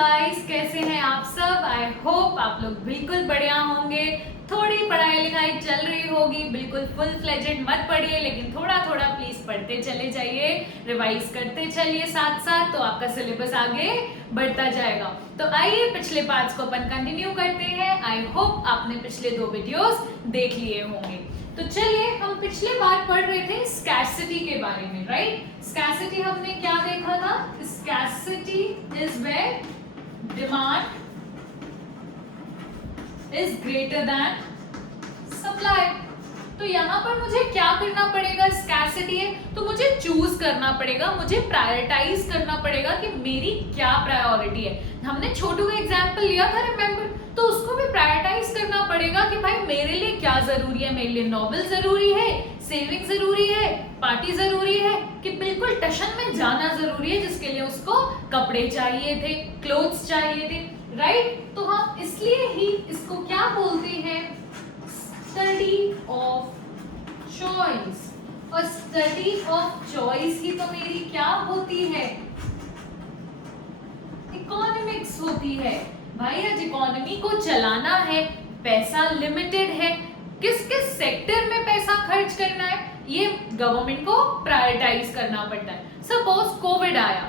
Guys, कैसे हैं आप सब। आई होप आप लोग बिल्कुल बढ़िया होंगे। थोड़ी पढ़ाई लिखाई चल रही होगी, बिल्कुल फुल फ्लेजेड मत पढ़िए, लेकिन थोड़ा थोड़ा प्लीज पढ़ते चले जाइए, रिवाइज करते चलिए साथ साथ, तो आपका सिलेबस आगे बढ़ता जाएगा। तो आइए पिछले पार्ट्स को अपन कंटिन्यू करते हैं। आई होप आपने पिछले 2 वीडियोस देख लिए होंगे। तो चलिए, हम पिछले बार पढ़ रहे थे स्कैरसिटी के बारे में, राइट। स्कैरसिटी हमने क्या देखा था? Scarcity is where demand is greater than supply. तो यहाँ पर मुझे क्या करना पड़ेगा? स्कैरसिटी है तो मुझे चूज करना पड़ेगा, मुझे प्रायोरिटाइज करना पड़ेगा कि मेरी क्या प्रायोरिटी है। हमने छोटू का एग्जाम्पल लिया था, रिमेम्बर, तो उसको भी प्रायोरिटाइज करना पड़ेगा कि भाई मेरे लिए क्या जरूरी है। मेरे लिए नॉवेल जरूरी है, सेविंग जरूरी है, पार्टी जरूरी है, कि बिल्कुल टशन में जाना जरूरी है जिसके लिए उसको कपड़े चाहिए थे, क्लोथ्स चाहिए थे, राइट। तो हम इसलिए ही इसको क्या बोलते हैं? Study of choice. और स्टडी ऑफ चॉइस ही तो मेरी क्या होती है? इकोनॉमिक्स होती है। भाई आज इकोनॉमी को चलाना है, पैसा लिमिटेड है, किस किस सेक्टर में पैसा खर्च करना है ये गवर्नमेंट को प्रायोरिटाइज करना पड़ता है। सपोज कोविड आया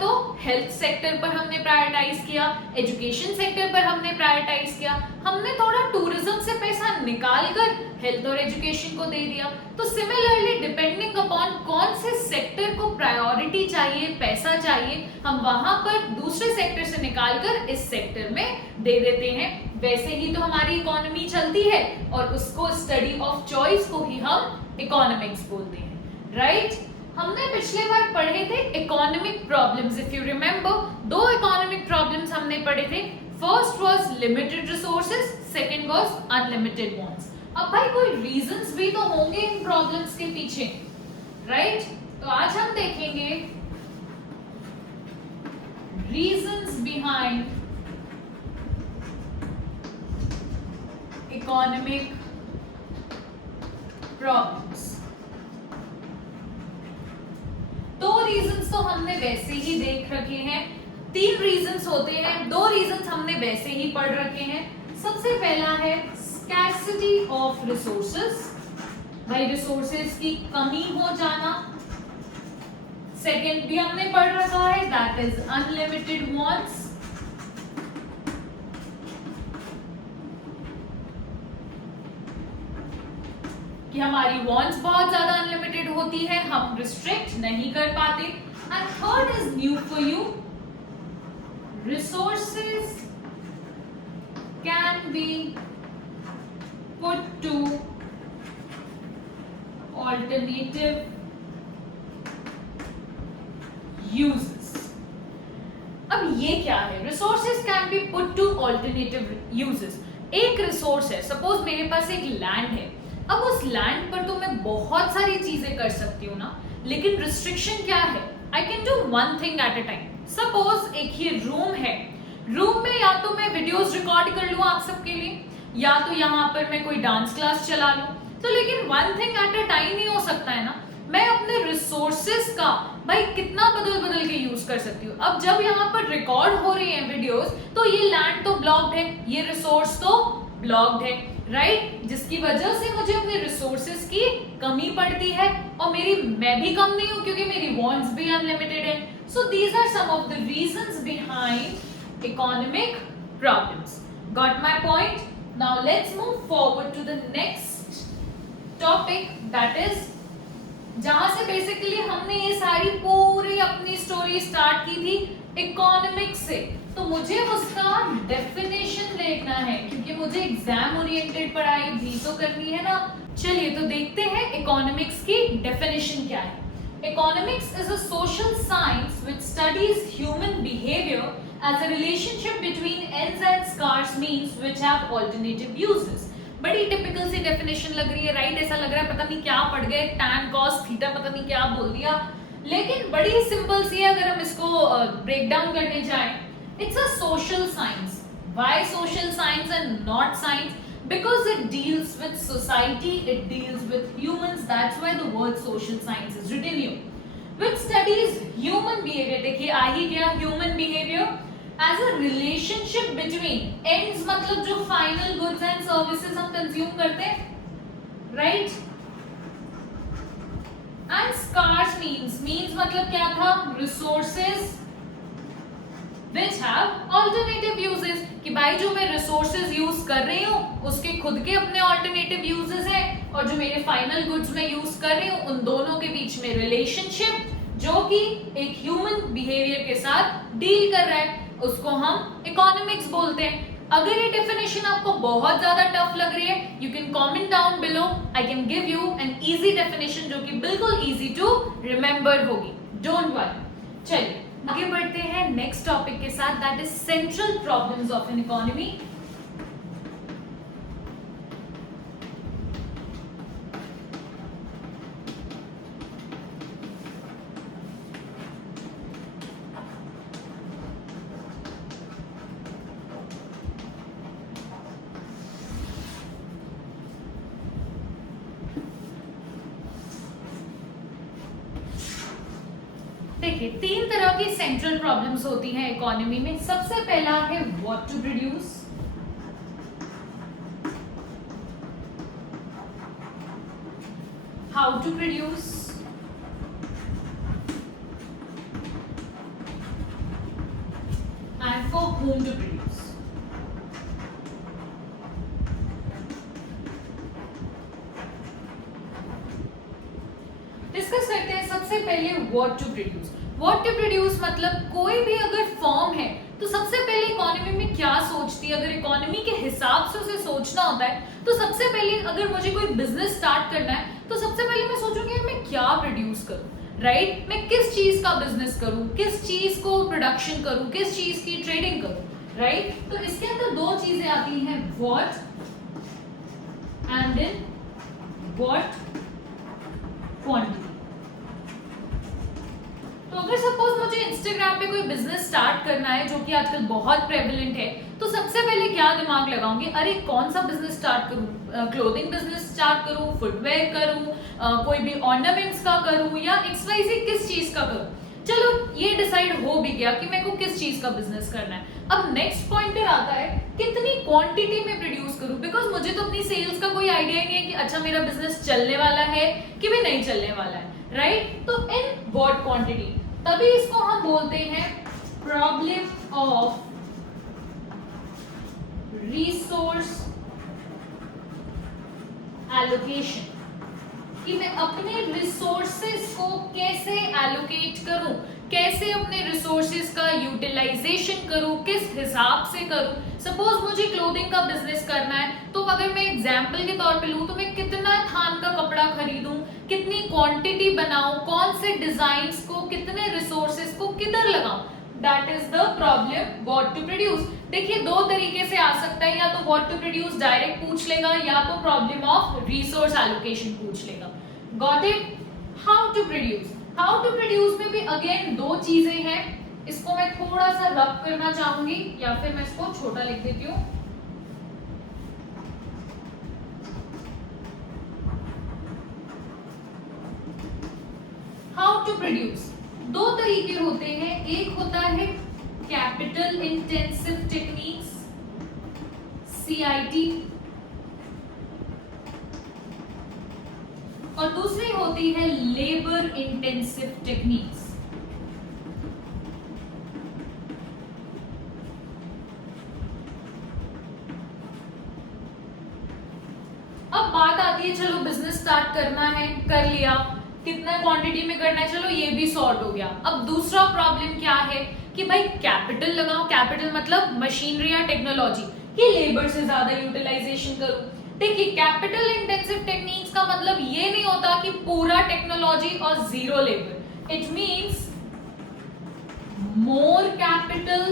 तो हेल्थ सेक्टर पर हमने प्रायोरिटाइज किया, एजुकेशन सेक्टर पर हमने प्रायोरिटाइज किया, हमने थोड़ा टूरिज्म से पैसा निकालकर हेल्थ और एजुकेशन को दे दिया। तो सिमिलरली डिपेंडिंग अपॉन कौन से सेक्टर को प्रायोरिटी चाहिए, पैसा चाहिए, हम वहां पर दूसरे सेक्टर से निकालकर इस सेक्टर में दे देते हैं। वैसे ही तो हमारी इकोनॉमी चलती है और उसको स्टडी ऑफ चॉइस को ही हम इकोनॉमिक्स बोलते हैं, राइट। हमने पिछले बार पढ़े थे economic problems. If you remember, 2 economic problems हमने पढ़े थे। First was limited resources, second was unlimited wants. अब भाई कोई रीजंस भी तो होंगे इन प्रॉब्लम्स के पीछे, राइट। तो आज हम देखेंगे reasons behind economic problems. 2 reasons तो हमने वैसे ही देख रखे हैं, 3 रीजंस होते हैं, 2 रीजंस हमने वैसे ही पढ़ रखे हैं। सबसे पहला है स्कैरसिटी ऑफ रिसोर्सेज, भाई रिसोर्सेज की कमी हो जाना। सेकंड भी हमने पढ़ रखा है, दैट इज अनलिमिटेड वांट्स। कि हमारी वांट्स बहुत ज्यादा अनलिमिटेड होती है, हम रिस्ट्रिक्ट नहीं कर पाते। And third is new for you, resources can be put two alternative uses. अब ये क्या है? Resources can be put two alternative uses. एक रिसोर्स है, सपोज मेरे पास एक लैंड है, अब उस लैंड पर तो मैं बहुत सारी चीजें कर सकती हूँ ना, लेकिन रिस्ट्रिक्शन क्या है? I can do one thing at a time. Suppose एक ही रूम है, रूम में या तो मैं वीडियोस रिकॉर्ड कर लूँ आप सबके लिए, या तो यहाँ पर मैं कोई डांस क्लास चला लूँ, तो लेकिन one thing at a time ही हो सकता है ना। मैं अपने रिसोर्सेस का भाई कितना बदल बदल के यूज कर सकती हूँ। अब जब यहाँ पर रिकॉर्ड हो रही है वीडियोस, तो ये लैंड तो ब्लॉक्ड है, ये रिसोर्स तो ब्लॉक्ड है, राइट, जिसकी वजह से मुझे अपने रिसोर्सेज की कमी पड़ती है, और मैं भी कम नहीं हूं क्योंकि मेरी वांट्स भी अनलिमिटेड है। So these are some of the reasons behind economic problems. Got my point? Now let's move forward to the next topic, that is जहां से बेसिकली हमने ये सारी पूरी अपनी स्टोरी स्टार्ट की थी इकोनॉमिक्स से। तो मुझे उसका डेफिनेशन देखना है क्योंकि मुझे एग्जाम ओरिएंटेड पढ़ाई भी तो करनी है ना। चलिए तो देखते हैं इकोनॉमिक्स की डेफिनेशन क्या है। Economics is a social science which studies human behaviour as a relationship between ends and scarce means which have alternative uses. बड़ी टिपिकल सी डेफिनेशन लग रही है, राइट। ऐसा लग रहा है पता नहीं क्या पढ़ गए, tan cos थीटा पता नहीं क्या बोल दिया, लेकिन बड़ी सिंपल सी है अगर हम इसको ब्रेक डाउन करने जाएं। It's a social science. Why social science and not science? Because it deals with society, it deals with humans. That's why the word social science is written here. Which studies human behavior. देखिए आ ही गया human behavior. As a relationship between ends, मतलब जो final goods and services हम consume करते हैं, right. And scarce means मतलब क्या था, resources which have alternative uses, कि भाई जो मैं resources यूज कर रही हूँ उसके खुद के अपने alternative uses हैं, और जो मेरे final goods में यूज कर रही हूँ उन दोनों के बीच में relationship जो कि एक human behavior के साथ डील कर रहा है, उसको हम economics बोलते हैं। अगर ये definition आपको बहुत ज्यादा टफ लग रही है, you can comment down below, I can give you an easy definition जो कि बिल्कुल easy to remember होगी, don't worry। चलिए आगे बढ़ते हैं नेक्स्ट टॉपिक के साथ, that is central problems of an economy. देखिए तीन तरह की सेंट्रल प्रॉब्लम्स होती हैं इकोनॉमी में। सबसे पहला है what to produce, how to produce, and for whom to produce. Discuss करते हैं सबसे पहले what to produce. What to produce मतलब कोई भी अगर फॉर्म है तो सबसे पहले इकोनॉमी में क्या सोचती है, अगर इकोनॉमी के हिसाब से उसे सोचना होता है तो सबसे पहले अगर मुझे कोई बिजनेस स्टार्ट करना है तो सबसे पहले मैं सोचूंगी मैं क्या प्रोड्यूस करूं, राइट। मैं किस चीज का बिजनेस करूं, किस चीज को प्रोडक्शन करूं, किस चीज की ट्रेडिंग करूं, राइट। तो इसके अंदर दो चीजें आती हैं, what and then what quantity. तो अगर सपोज मुझे इंस्टाग्राम पे कोई बिजनेस स्टार्ट करना है जो कि आजकल बहुत प्रेवलेंट है, तो सबसे पहले क्या दिमाग लगाऊंगी, अरे कौन सा बिजनेस स्टार्ट करूं, क्लोथिंग बिजनेस स्टार्ट करूं, फुटवेयर करूं, कोई भी ऑर्नामेंट्स का करूं या XYZ किस चीज का करूं। चलो ये डिसाइड हो भी गया कि मेरे को किस चीज का बिजनेस करना है। अब नेक्स्ट पॉइंटर आता है कितनी क्वांटिटी में प्रोड्यूस करूं, बिकॉज मुझे तो अपनी सेल्स का कोई आइडिया नहीं है कि अच्छा मेरा बिजनेस चलने वाला है कि भी नहीं चलने वाला है, राइट। तो इन व्हाट क्वांटिटी, तभी इसको हम बोलते हैं प्रॉब्लम ऑफ रिसोर्स एलोकेशन, कि मैं अपने रिसोर्सेस को कैसे एलोकेट करूं, कैसे अपने रिसोर्सेज का यूटिलाइजेशन करूं, किस हिसाब से करूं। सपोज मुझे क्लोथिंग का बिजनेस करना है तो अगर मैं एग्जांपल के तौर पे लूं तो मैं कितना थान का कपड़ा खरीदूं, कितनी क्वांटिटी बनाऊं, कौन से डिजाइन्स को, कितने रिसोर्सेज को किधर लगाऊं, that is the problem what to produce. देखिए दो तरीके से आ सकता है, या तो व्हाट टू प्रोड्यूस डायरेक्ट पूछ लेगा या तो प्रॉब्लम ऑफ रिसोर्स एलोकेशन पूछ लेगा। Got it. How to produce, how to produce में भी अगेन दो चीजें हैं, इसको मैं थोड़ा सा रब करना चाहूंगी या फिर मैं इसको छोटा लिख देती हूं। हाउ टू प्रोड्यूस दो तरीके होते हैं, एक होता है कैपिटल इंटेंसिव टेक्निक्स CIT, और दूसरी होती है लेबर इंटेंसिव टेक्निक्स। अब बात आती है चलो बिजनेस स्टार्ट करना है, कर लिया, कितना क्वांटिटी में करना है, चलो ये भी सॉर्ट हो गया। अब दूसरा प्रॉब्लम क्या है कि भाई कैपिटल लगाओ, कैपिटल मतलब मशीनरी या टेक्नोलॉजी, कि लेबर से ज्यादा यूटिलाइजेशन करूं। देखिए कैपिटल इंटेंसिव टेक्निक्स का मतलब ये नहीं होता कि पूरा टेक्नोलॉजी और zero labour, it means more capital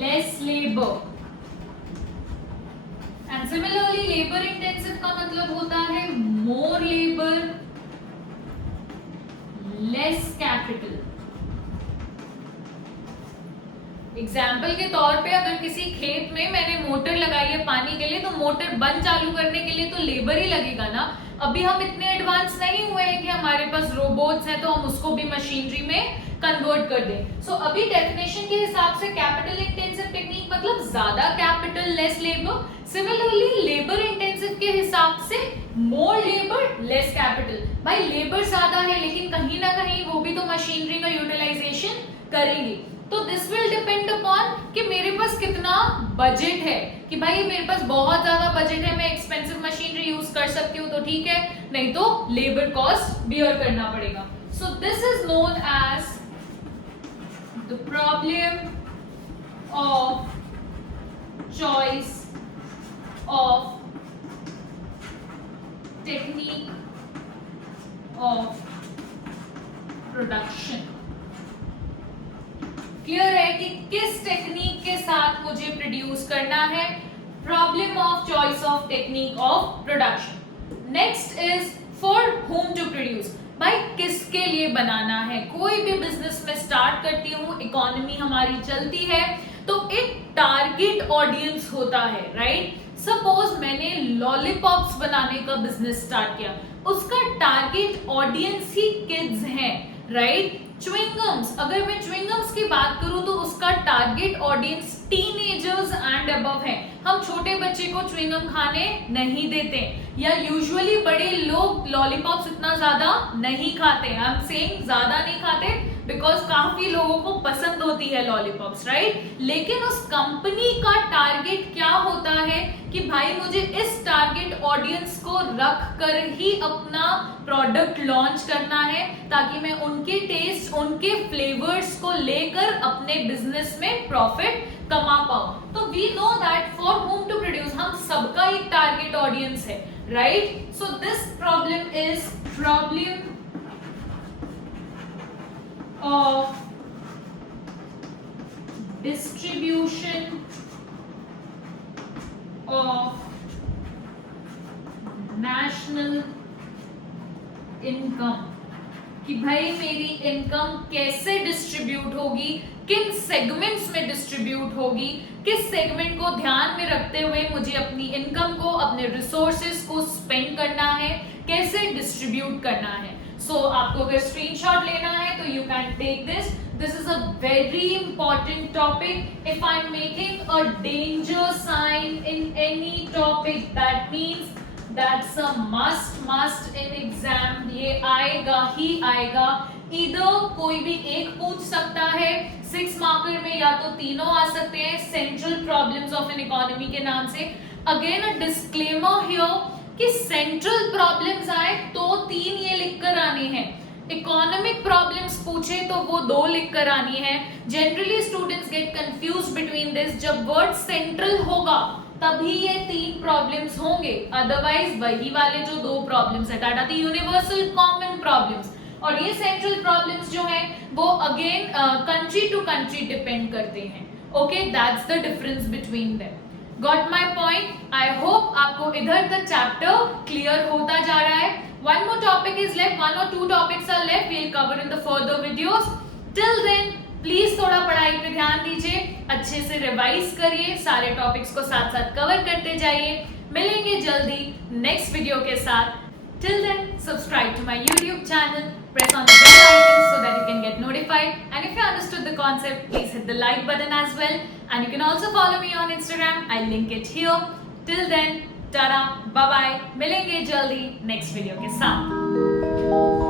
less labour. And similarly labour intensive का मतलब होता है मोर लेबर लेस कैपिटल। एग्जाम्पल के तौर पे अगर किसी खेत में मैंने मोटर लगाई है पानी के लिए, तो मोटर बंद चालू करने के लिए तो लेबर ही लगेगा ना। अभी हम इतने एडवांस नहीं हुए हैं कि हमारे पास रोबोट्स हैं तो हम उसको भी मशीनरी में कन्वर्ट कर दें। सो अभी डेफिनेशन के हिसाब से कैपिटल इंटेंसिव टेक्निक मतलब ज्यादा capital less labour, similarly labour intensive के हिसाब से मोर लेबर लेस कैपिटल। भाई लेबर ज्यादा है लेकिन कहीं ना कहीं वो भी तो मशीनरी का यूटिलाइजेशन करेंगे। तो दिस विल डिपेंड अपॉन कि मेरे पास कितना बजट है, कि भाई मेरे पास बहुत ज्यादा बजट है, मैं एक्सपेंसिव मशीनरी यूज कर सकती हूँ तो ठीक है, नहीं तो लेबर कॉस्ट बियर करना पड़ेगा। So this is known as the problem of choice of technique of production. Clear है कि किस टेक्निक के साथ मुझे प्रोड्यूस करना है, problem of choice of technique of production. Next is for whom to produce, भाई किसके लिए बनाना है। कोई भी बिजनेस में स्टार्ट करती हूँ, इकोनॉमी हमारी चलती है तो एक टारगेट ऑडियंस होता है, राइट। सपोज मैंने लॉलीपॉप्स बनाने का बिजनेस स्टार्ट किया, उसका टारगेट ऑडियंस ही किड्स हैं, राइट। च्युइंगम्स, अगर मैं च्युइंगम्स की बात करूं तो उसका target audience teenagers and above है। हम छोटे बच्चे को च्युइंगम खाने नहीं देते, या यूजुअली बड़े लोग लॉलीपॉप्स इतना ज्यादा नहीं खाते। आई एम सेइंग ज्यादा नहीं खाते बिकॉज काफी लोगों को पसंद होती है लॉलीपॉप्स, राइट। लेकिन उस कंपनी का टारगेट क्या होता है कि भाई मुझे इस टारगेट ऑडियंस को रख कर ही अपना प्रोडक्ट लॉन्च करना है, ताकि मैं उनके टेस्ट, उनके फ्लेवर्स को लेकर अपने बिजनेस में प्रॉफिट कमा पाऊं। तो we know that for whom to produce हम सबका एक टारगेट ऑडियंस है, right. So this problem is problem of distribution of national income, कि भाई मेरी इनकम कैसे डिस्ट्रीब्यूट होगी, किन सेगमेंट्स में डिस्ट्रीब्यूट होगी, किस सेगमेंट को ध्यान में रखते हुए मुझे अपनी इनकम को, अपने रिसोर्सेज को स्पेंड करना है, कैसे डिस्ट्रीब्यूट करना है। सो आपको अगर स्क्रीनशॉट लेना है तो you can take this. This is a very important topic. If I'm making a danger sign in any topic, that means that's a must in exam. ये आएगा ही आएगा। Either कोई भी एक पूछ सकता है 6 मार्कर में, या तो तीनों आ सकते हैं central problems of an economy के नाम से। अगेन अ डिस्क्लेमर हियर कि सेंट्रल प्रॉब्लम्स आए तो 3 ये लिखकर आने हैं, इकोनॉमिक प्रॉब्लम्स पूछे तो वो 2 लिखकर आनी है। Generally students get confuse between this, जब वर्ड सेंट्रल होगा तभी ये 3 प्रॉब्लम्स होंगे, अदरवाइज वही वाले जो 2 प्रॉब्लम्स है, that are the universal common problems. और ये सेंट्रल प्रॉब्लम्स जो है वो again country to country depend करते हैं। Okay, that's the difference between them. Got my point? I hope आपको इधर तक चैप्टर क्लियर होता जा रहा है। One more topic is left, 1 or 2 topics are left. We'll cover in the further videos. Till then, please थोड़ा पढ़ाई पे ध्यान दीजिए, अच्छे से रिवाइज करिए, सारे टॉपिक्स को साथ साथ कवर करते जाइए। मिलेंगे जल्दी नेक्स्ट वीडियो के साथ। Till then, subscribe to my YouTube channel, press on the bell icon so that you can get notified. And if you understood the concept, please hit the like button as well. And you can also follow me on Instagram. I'll link it here. Till then, tada, bye bye. मिलेंगे जल्दी next video के साथ।